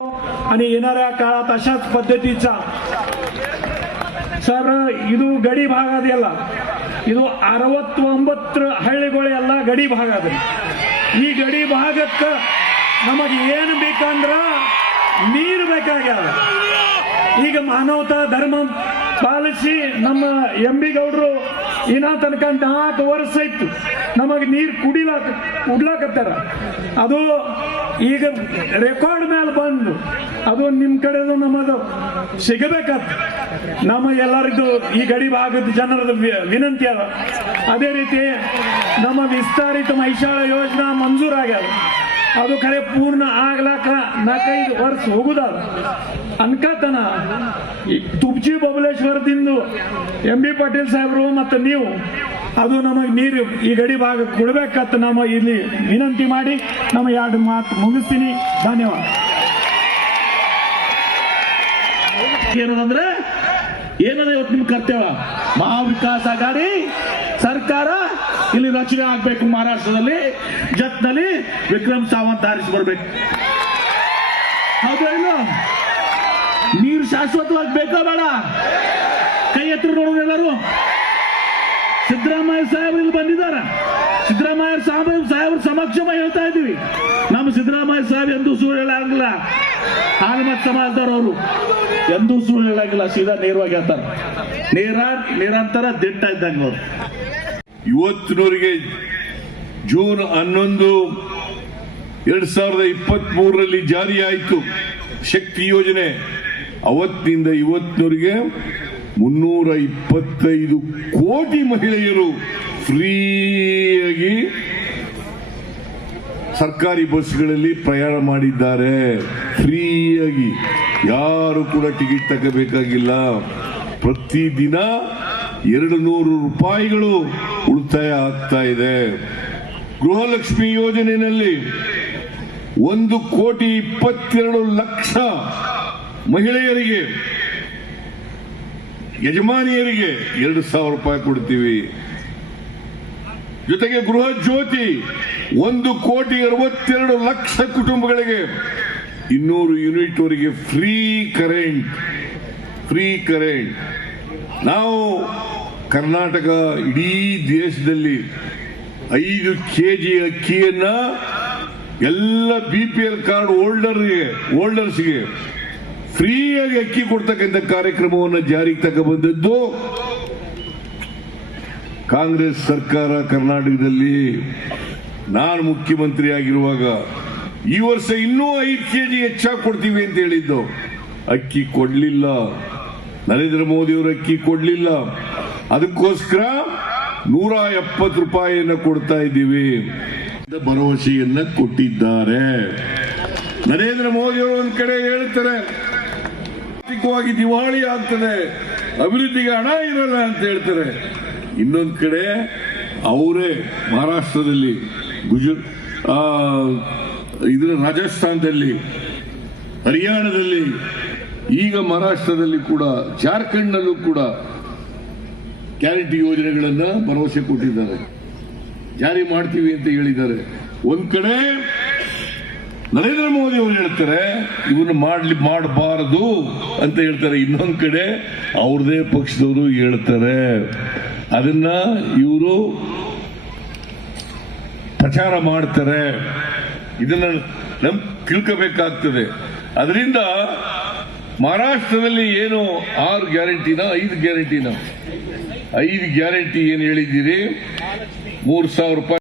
आणि येणाऱ्या काळात अशाच पद्धतीचा ಸರ್ ಇದು ಗಡಿ ಭಾಗ ಅದೆಲ್ಲ ಇದು 69 ಹಳ್ಳಿಗಳೆಲ್ಲ ಗಡಿ ಭಾಗ ಅದ ಈ ಗಡಿ ಭಾಗಕ್ಕೆ ನಮಗೆ ಏನು ಬೇಕಂದ್ರ ನೀರು ಬೇಕಾಗ್ಯಾವ ಈಗ ಮಾನವತಾ ಧರ್ಮ ಪಾಲಿಸಿ ನಮ್ಮ ಎಂಬಿ ಗೌಡರು ಇನ್ನ ತನಕ 4 ವರ್ಷ ಇತ್ತು ನಮಗೆ ನೀರು ಕುಡ್ಲಾಕತ್ತಾರ ಅದು ಈಗ ರೆಕಾರ್ಡ್ ಮೇಲೆ ಬಂದು ಅದು ನಿಮ್ಮ ಕಡೆದು ನಮ್ಮದು ಸಿಗಬೇಕಂತ ನಮ್ಮ ಎಲ್ಲರಿಗೂ ಈ ಗಡಿ ಭಾಗದ ಜನರದ ವಿನಂತಿ ಅದ ಅದೇ ರೀತಿ ನಮ್ಮ ವಿಸ್ತರಿತ ಮೈಶಾಳ ಯೋಜನಾ ಮಂಜೂರಾಗ್ಯದ ಅದು ಖರೆ ಪೂರ್ಣ ಆಗ್ಲಾಕ 4-5 ವರ್ಷ ಹೋಗುದ ಅನ್ಕತನ ತುಬ್ಜಿ ಬಬಲೇಶ್ವರದಿಂದ MB ಪಾಟೀಲ್ ಸಾಹೇಬರು ಮತ್ತು ನೀವು ಅದು ನಮಗೆ ನೀರು ಈ ಗಡಿ ಭಾಗ ಕೊಡ್ಬೇಕಂತ ನಮ್ಮ ಇಲ್ಲಿ ವಿನಂತಿ ಮಾಡಿ ನಮ್ಮ 2 ಮಾತು ಮುಗಿಸ್ತೀನಿ. ಧನ್ಯವಾದ. ಏನಂದ್ರೆ ಏನದ ಇವತ್ತು ನಿಮ್ ಕರ್ತವ್ಯ ಮಹಾವಿಕಾಸ್ ಅಘಾಡಿ ಸರ್ಕಾರ ಇಲ್ಲಿ ರಚನೆ ಆಗ್ಬೇಕು. ಮಹಾರಾಷ್ಟ್ರದಲ್ಲಿ ಜತ್ನಲ್ಲಿ ವಿಕ್ರಮ್ ಸಾವಂತ್ ಆರಿಸಿ ಬರ್ಬೇಕು. ಹೌದಾ ಇಲ್ಲ? ನೀರು ಶಾಶ್ವತವಾಗಿ ಬೇಕಾ ಬೇಡ? ಕೈ ಎತ್ತರ ನೋಡೋರು ಎಲ್ಲರೂ. ಸಿದ್ದರಾಮಯ್ಯ ಸಾಹೇಬ್ರು ಇಲ್ಲಿ ಬಂದಿದ್ದಾರ. ಸಿದ್ದರಾಮಯ್ಯ ಸಾಹೇಬ್ರ ಸಮಕ್ಷಮ ಹೇಳ್ತಾ ಇದ್ದೀವಿ. ನಮ್ಮ ಸಿದ್ದರಾಮಯ್ಯ ಸಾಹೇಬ್ ಎಂದೂ ಸುಳ್ಳು ಹೇಳಂಗಿಲ್ಲ. ಆಲ್ಮತ್ ಸಮಾಜದವ್ರು ಅವರು ಎಂದೂ ಸುಳ್ಳು ಹೇಳಂಗಿಲ್ಲ. ಸೀದಾ ನೇರವಾಗಿ ಹೇಳ್ತಾರೆ. ನಿರಂತರ ದಿಟ್ಟ ಇದ್ದಂಗೆ ಅವರು. ಇವತ್ತಿನವರೆಗೆ ಜೂನ್ 11, 2023 ಜಾರಿಯಾಯಿತು ಶಕ್ತಿ ಯೋಜನೆ. ಅವತ್ತಿನಿಂದ ಇವತ್ತಿನವರೆಗೆ 325 ಕೋಟಿ ಮಹಿಳೆಯರು ಫ್ರೀಯಾಗಿ ಸರ್ಕಾರಿ ಬಸ್ಗಳಲ್ಲಿ ಪ್ರಯಾಣ ಮಾಡಿದ್ದಾರೆ. ಫ್ರೀಯಾಗಿ, ಯಾರು ಕೂಡ ಟಿಕೆಟ್ ತಗೋಬೇಕಾಗಿಲ್ಲ. ಪ್ರತಿದಿನ 200 ರೂಪಾಯಿಗಳು ಉಳಿತಾಯ ಆಗ್ತಾ ಇದೆ. ಗೃಹಲಕ್ಷ್ಮಿ ಯೋಜನೆಯಲ್ಲಿ 1,22,00,000 ಮಹಿಳೆಯರಿಗೆ, ಯಜಮಾನಿಯರಿಗೆ 2,000 ರೂಪಾಯಿ ಕೊಡ್ತೀವಿ. ಜೊತೆಗೆ ಗೃಹ ಜ್ಯೋತಿ 1,62,00,000 ಕುಟುಂಬಗಳಿಗೆ 200 ಯೂನಿಟ್ ವರೆಗೆ ಫ್ರೀ ಕರೆಂಟ್. ನಾವು ಕರ್ನಾಟಕ ಇಡೀ ದೇಶದಲ್ಲಿ 5 kg ಅಕ್ಕಿಯನ್ನ ಎಲ್ಲ BPL ಕಾರ್ಡ್ ಹೋಲ್ಡರ್ಸ್ಗೆ ಫ್ರೀಯಾಗಿ ಅಕ್ಕಿ ಕೊಡ್ತಕ್ಕಂಥ ಕಾರ್ಯಕ್ರಮವನ್ನು ಜಾರಿಗೆ ತಗೊಂಡ್ಬಂದದ್ದು ಕಾಂಗ್ರೆಸ್ ಸರ್ಕಾರ. ಕರ್ನಾಟಕದಲ್ಲಿ ನಾನು ಮುಖ್ಯಮಂತ್ರಿ ಆಗಿರುವಾಗ ಈ ವರ್ಷ ಇನ್ನೂ 5 kg ಹೆಚ್ಚಾಗಿ ಕೊಡ್ತೀವಿ ಅಂತ ಹೇಳಿದ್ದು. ಅಕ್ಕಿ ಕೊಡ್ಲಿಲ್ಲ. ನರೇಂದ್ರ ಮೋದಿ ಅವರು ಅಕ್ಕಿ ಕೊಡ್ಲಿಲ್ಲ. ಅದಕ್ಕೋಸ್ಕರ 170 ರೂಪಾಯಿಯನ್ನ ಕೊಡ್ತಾ ಇದ್ದೀವಿ. ಭರವಸೆಯನ್ನ ಕೊಟ್ಟಿದ್ದಾರೆ. ನರೇಂದ್ರ ಮೋದಿ ಅವರು ಒಂದ್ ಕಡೆ ಹೇಳ್ತಾರೆ ಆರ್ಥಿಕವಾಗಿ ದಿವಾಳಿ ಆಗ್ತದೆ, ಅಭಿವೃದ್ಧಿಗೆ ಹಣ ಇರಲ್ಲ ಅಂತ ಹೇಳ್ತಾರೆ. ಇನ್ನೊಂದ್ ಕಡೆ ಅವರೇ ಮಹಾರಾಷ್ಟ್ರದಲ್ಲಿ, ರಾಜಸ್ಥಾನದಲ್ಲಿ, ಹರಿಯಾಣದಲ್ಲಿ, ಈಗ ಮಹಾರಾಷ್ಟ್ರದಲ್ಲಿ ಕೂಡ, ಜಾರ್ಖಂಡ್ನಲ್ಲೂ ಕೂಡ ಗ್ಯಾರಂಟಿ ಯೋಜನೆಗಳನ್ನ ಭರವಸೆ ಕೊಟ್ಟಿದ್ದಾರೆ. ಜಾರಿ ಮಾಡ್ತೀವಿ ಅಂತ ಹೇಳಿದ್ದಾರೆ. ಒಂದ್ ಕಡೆ ನರೇಂದ್ರ ಮೋದಿ ಅವರು ಹೇಳ್ತಾರೆ ಇವನ್ನ ಮಾಡಬಾರದು ಅಂತ ಹೇಳ್ತಾರೆ. ಇನ್ನೊಂದ್ ಕಡೆ ಅವ್ರದೇ ಪಕ್ಷದವರು ಹೇಳ್ತಾರೆ. ಅದನ್ನ ಇವರು ಪ್ರಚಾರ ಮಾಡ್ತಾರೆ. ಇದನ್ನ ನಮ್ ತಿಳ್ಕೋಬೇಕಾಗ್ತದೆ. ಅದರಿಂದ ಮಹಾರಾಷ್ಟ್ರದಲ್ಲಿ ಏನು 6 ಗ್ಯಾರಂಟಿನ 5 ಗ್ಯಾರಂಟಿ ಏನು ಹೇಳಿದ್ದೀರಿ, 3,000 ರೂಪಾಯಿ